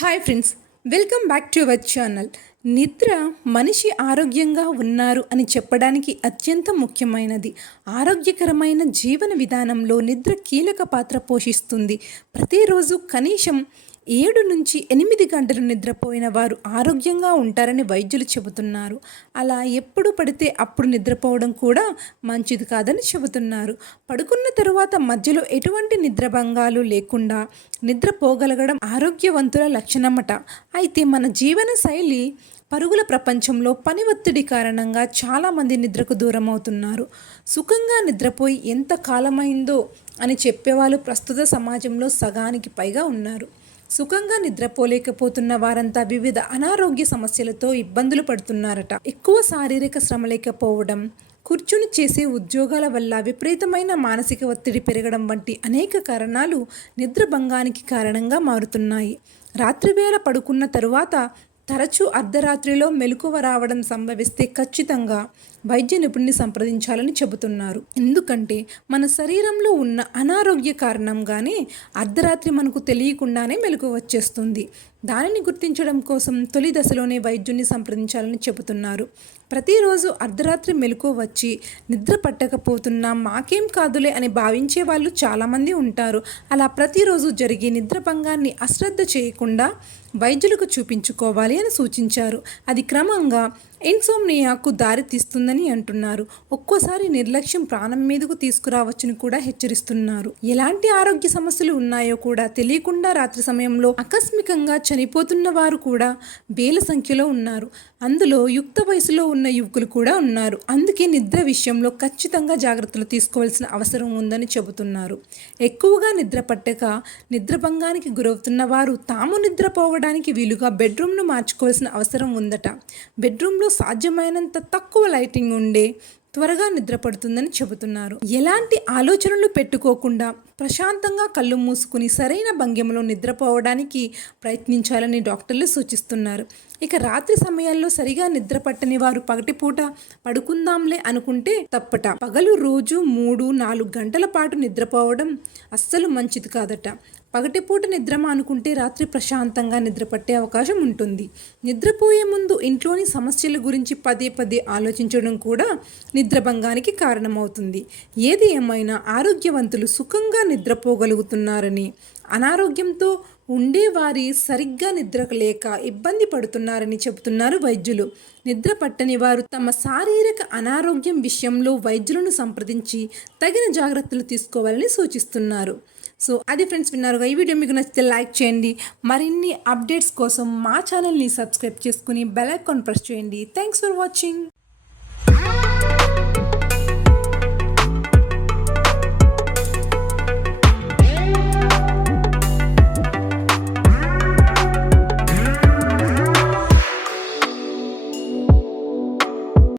Hi friends, welcome back to our channel. నిద్ర మనిషి ఆరోగ్యంగా ఉన్నారు అని చెప్పడానికి అత్యంత ముఖ్యమైనది. ఆరోగ్యకరమైన జీవన విధానంలో నిద్ర కీలక పాత్ర పోషిస్తుంది. ప్రతిరోజు కనీసం 7 నుంచి 8 గంటలు నిద్రపోయిన వారు ఆరోగ్యంగా ఉంటారని వైద్యులు చెబుతున్నారు. అలా ఎప్పుడు పడితే అప్పుడు నిద్రపోవడం కూడా మంచిది కాదని చెబుతున్నారు. పడుకున్న తరువాత మధ్యలో ఎటువంటి నిద్రభంగాలు లేకుండా నిద్రపోగలగడం ఆరోగ్యవంతుల లక్షణమట. అయితే మన జీవన శైలి పరుగుల ప్రపంచంలో పని ఒత్తిడి కారణంగా చాలామంది నిద్రకు దూరం అవుతున్నారు. సుఖంగా నిద్రపోయి ఎంత కాలమైందో అని చెప్పేవాళ్ళు ప్రస్తుత సమాజంలో సగానికి పైగా ఉన్నారు. సుఖంగా నిద్రపోలేకపోతున్న వారంతా వివిధ అనారోగ్య సమస్యలతో ఇబ్బందులు పడుతున్నారట. ఎక్కువ శారీరక శ్రమ లేకపోవడం, కూర్చుని చేసే ఉద్యోగాల వల్ల విపరీతమైన మానసిక ఒత్తిడి పెరగడం వంటి అనేక కారణాలు నిద్రభంగానికి కారణంగా మారుతున్నాయి. రాత్రివేళ పడుకున్న తరువాత తరచూ అర్ధరాత్రిలో మెలకువ రావడం సంభవిస్తే ఖచ్చితంగా వైద్య నిపుణుని సంప్రదించాలని చెబుతున్నారు. ఎందుకంటే మన శరీరంలో ఉన్న అనారోగ్య కారణంగానే అర్ధరాత్రి మనకు తెలియకుండానే మెలకువ వచ్చేస్తుంది. దానిని గుర్తించడం కోసం తొలి దశలోనే వైద్యుని సంప్రదించాలని చెబుతున్నారు. ప్రతిరోజు అర్ధరాత్రి మెలకువ వచ్చి నిద్ర పట్టకపోతున్నా మాకేం కాదులే అని భావించే వాళ్ళు చాలామంది ఉంటారు. అలా ప్రతిరోజు జరిగే నిద్రభంగాన్ని అశ్రద్ధ చేయకుండా వైద్యులకు చూపించుకోవాలి అని సూచించారు. అది క్రమంగా ఇన్సోమ్నియాకు దారి తీస్తుందని అంటున్నారు. ఒక్కోసారి నిర్లక్ష్యం ప్రాణం మీదకు తీసుకురావచ్చని కూడా హెచ్చరిస్తున్నారు. ఎలాంటి ఆరోగ్య సమస్యలు ఉన్నాయో కూడా తెలియకుండా రాత్రి సమయంలో ఆకస్మికంగా చనిపోతున్న వారు కూడా వేల సంఖ్యలో ఉన్నారు. అందులో యుక్త వయసులో ఉన్న యువకులు కూడా ఉన్నారు. అందుకే నిద్ర విషయంలో ఖచ్చితంగా జాగ్రత్తలు తీసుకోవాల్సిన అవసరం ఉందని చెబుతున్నారు. ఎక్కువగా నిద్ర పట్టక నిద్రభంగానికి గురవుతున్న వారు తాము నిద్రపోవడానికి వీలుగా బెడ్రూమ్ను మార్చుకోవాల్సిన అవసరం ఉందట. బెడ్రూమ్లో సాధ్యమైనంత తక్కువ లైటింగ్ ఉండే త్వరగా నిద్రపడుతుందని చెబుతున్నారు. ఎలాంటి ఆలోచనలు పెట్టుకోకుండా ప్రశాంతంగా కళ్ళు మూసుకుని సరైన భంగిమలో నిద్రపోవడానికి ప్రయత్నించాలని డాక్టర్లు సూచిస్తున్నారు. ఇక రాత్రి సమయాల్లో సరిగా నిద్ర పట్టని వారు పగటిపూట పడుకుందాంలే అనుకుంటే తప్పట. పగలు రోజు 3-4 గంటల పాటు నిద్రపోవడం అస్సలు మంచిది కాదట. పగటిపూట నిద్రమా అనుకుంటే రాత్రి ప్రశాంతంగా నిద్రపట్టే అవకాశం ఉంటుంది. నిద్రపోయే ముందు ఇంట్లోని సమస్యల గురించి పదే పదే ఆలోచించడం కూడా నిద్రభంగానికి కారణమవుతుంది. ఏది ఏమైనా ఆరోగ్యవంతులు సుఖంగా నిద్రపోగలుగుతున్నారని, అనారోగ్యంతో ఉండేవారి సరిగ్గా నిద్రకు లేక ఇబ్బంది పడుతున్నారని చెబుతున్నారు వైద్యులు. నిద్ర పట్టని వారు తమ శారీరక అనారోగ్యం విషయంలో వైద్యులను సంప్రదించి తగిన జాగ్రత్తలు తీసుకోవాలని సూచిస్తున్నారు. సో అది ఫ్రెండ్స్, విన్నారుగా. ఈ వీడియో మీకు నచ్చితే లైక్ చేయండి. మరిన్ని అప్డేట్స్ కోసం మా ఛానల్ని సబ్స్క్రైబ్ చేసుకుని బెల్ ఐకాన్ ప్రెస్ చేయండి. Thanks for watching.